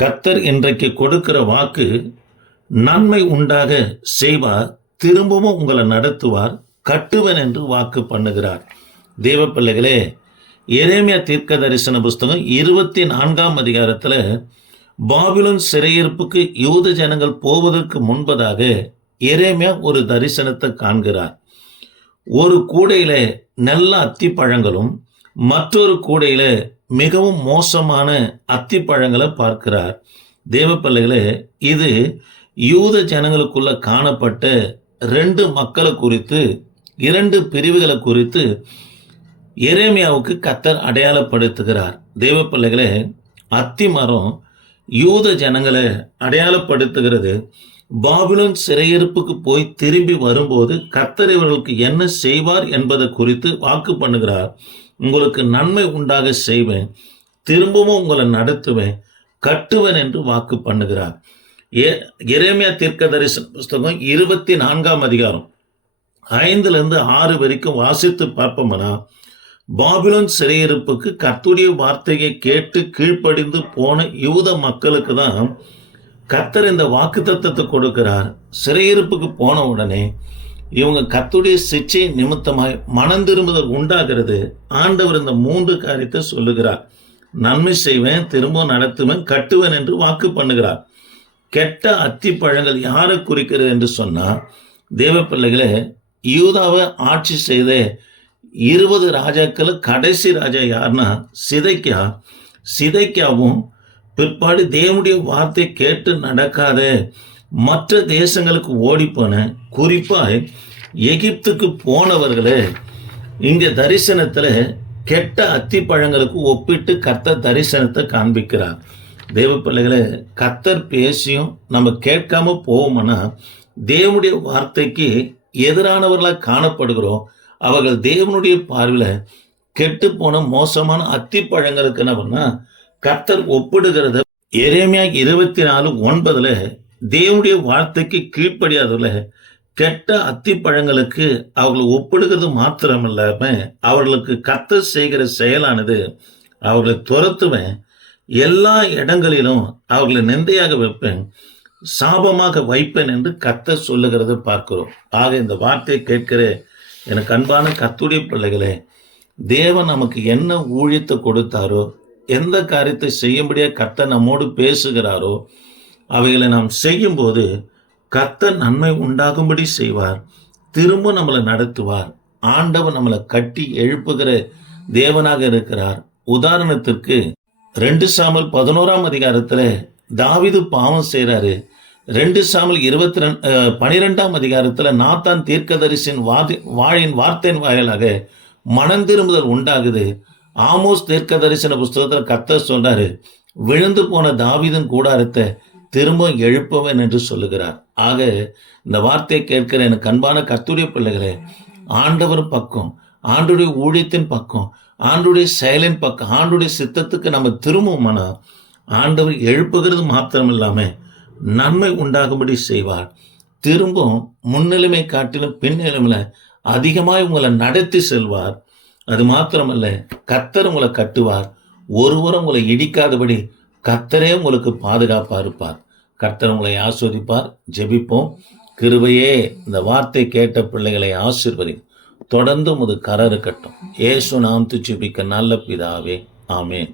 கர்த்தர் இன்றைக்கு கொடுக்கிற வாக்கு நன்மை உண்டாக செய்வார், திரும்பவும் உங்களை நடத்துவார், கட்டுவன் என்று வாக்கு பண்ணுகிறார். தேவ பிள்ளைகளே, எரேமியா தீர்க்க தரிசன புஸ்தகம் 24ஆம் அதிகாரத்தில் பாபிலோன் சிறையிருப்புக்கு யூத ஜனங்கள் போவதற்கு முன்பதாக எரேமியா ஒரு தரிசனத்தை காண்கிறார். ஒரு கூடையில நல்ல அத்திப்பழங்களும் மற்றொரு கூடையில மிகவும் மோசமான அத்திப்பழங்களை பார்க்கிறார். தேவ பிள்ளைகளே, இது யூத ஜனங்களுக்குள்ள காணப்பட்ட 2 மக்களை குறித்து, 2 பிரிவுகளை குறித்து எரேமியாவுக்கு கர்த்தர் அடையாளப்படுத்துகிறார். தேவ பிள்ளைகளே, அத்தி மரம் யூத ஜனங்களை அடையாளப்படுத்துகிறது. பாபிலோன் சிறையிருப்புக்கு போய் திரும்பி வரும்போது கர்த்தர் இவர்களுக்கு என்ன செய்வார் என்பதை குறித்து வாக்கு பண்ணுகிறார். உங்களுக்கு நன்மை உண்டாக செய்வேன், திரும்பவும் உங்களை நடத்துவேன், கட்டுவேன் என்று வாக்கு பண்ணுகிறார். எரேமியா தீர்க்க தரிசன புஸ்தகம் 24ஆம் அதிகாரம் 5-6 வரைக்கும் வாசித்து பார்ப்போம்னா, பாபிலோன் சிறையிருப்புக்கு கர்த்தருடைய வார்த்தையை கேட்டு கீழ்ப்படிந்து போன யூத மக்களுக்கு தான் கர்த்தர் இந்த வாக்குத்தத்தத்தை கொடுக்கிறார். சிறையிருப்புக்கு போன உடனே இவங்க கர்த்தருடைய சிட்சை நிமித்தமாய் மனம் திரும்புதல் உண்டாகிறது. ஆண்டவர் இந்த 3 காரியத்தை சொல்லுகிறார். நன்மை செய்வேன், திரும்ப நடத்துவேன், கட்டுவேன் என்று வாக்கு பண்ணுகிறார். கெட்ட அத்தி பழங்கள் யாரை குறிக்கிறது என்று சொன்னால், தேவ பிள்ளைகளே, யூதாவை ஆட்சி செய்த 20 ராஜாக்கள் கடைசி ராஜா யாருன்னா சிதைக்கியாவும் பிற்பாடு தேவனுடைய வார்த்தை கேட்டு நடக்காத மற்ற தேசங்களுக்கு ஓடிப்போன, குறிப்பாக எகிப்துக்கு போனவர்களே இங்க தரிசனத்தில் கெட்ட அத்தி பழங்களுக்கு ஒப்பிட்டு கர்த்தர் தரிசனத்தை காண்பிக்கிறார். தேவ பிள்ளைகளை, கர்த்தர் பேசியும் நம்ம கேட்காம போவோம்னா தேவனுடைய வார்த்தைக்கு எதிரானவர்களாக காணப்படுகிறோம். அவர்கள் தேவனுடைய பார்வையில் கெட்டு போன மோசமான அத்தி பழங்களுக்கு என்ன பண்ணா கர்த்தர் ஒப்பிடுகிறத எரேமியா 24:9 தேவனுடைய வார்த்தைக்கு கீழ்ப்படியாதவர்கள கெட்ட அத்தி பழங்களுக்கு அவர்களை ஒப்பிடுகிறது மாத்திரமில்லாம அவர்களுக்கு கர்த்தர் செய்கிற செயலானது அவர்களை துரத்துவேன், எல்லா இடங்களிலும் அவர்களை நிந்தையாக வைப்பேன், சாபமாக வைப்பேன் என்று கர்த்தர் சொல்லுகிறத பார்க்கிறோம். ஆக இந்த வார்த்தையை கேட்கிற எனக்கு அன்பான கர்த்தருடைய பிள்ளைகளே, தேவன் நமக்கு என்ன ஊழியத்தை கொடுத்தாரோ, எந்த காரியத்தை செய்யும்படியாக கர்த்தர் நம்மோடு பேசுகிறாரோ அவைகளை நாம் செய்யும்போது கர்த்தர் நன்மை உண்டாகும்படி செய்வார், திரும்ப நம்மளை நடத்துவார். ஆண்டவர் நம்மளை கட்டி எழுப்புகிற தேவனாக இருக்கிறார். உதாரணத்திற்கு 2 சாமுவேல் 11ஆம் அதிகாரத்தில் தாவீது பாவம் செய்கிறாரு. 2 சாமுவேல் 12ஆம் அதிகாரத்தில் நாத்தான் தீர்க்கதரிசியின் வாழின் வார்த்தையின் வாயிலாக மனம் திரும்புதல் உண்டாகுது. ஆமோஸ் தீர்க்க தரிசன புஸ்தகத்தில் கர்த்தர் சொல்றாரு, விழுந்து போன தாவீதின் கூடாரத்தை திரும்ப எழுப்பவன் என்று சொல்லுகிறார். ஆக இந்த வார்த்தையை கேட்கிற எனக்கு அன்பான கர்த்தருடைய பிள்ளைகளே, ஆண்டவர் பக்கம், ஆண்டுடைய ஊழியத்தின் பக்கம், ஆண்டுடைய செயலின் பக்கம், ஆண்டுடைய சித்தத்துக்கு நம்ம திரும்புவோம்னா ஆண்டவர் எழுப்புகிறது மாத்திரம் இல்லாம நன்மை உண்டாகும்படி செய்வார். திரும்பவும் முன்னிலைமை காட்டிலும் பின்னிலைமையில அதிகமாய் உங்களை நடத்தி செல்வார். அது மாத்திரமல்ல, கர்த்தர் உங்களை கட்டுவார். ஒருவரும் உங்களை இடிக்காதபடி கர்த்தரே உங்களுக்கு பாதுகாப்பா இருப்பார். கர்த்தர் உங்களை ஆஸ்வதிப்பார். ஜெபிப்போம். கிருபையே, இந்த வார்த்தை கேட்ட பிள்ளைகளை ஆசீர்வதி, தொடர்ந்து உமது கரம் இருக்கட்டும். இயேசு நாமத்தில் ஜெபிக்க நல்ல பிதாவே, ஆமென்.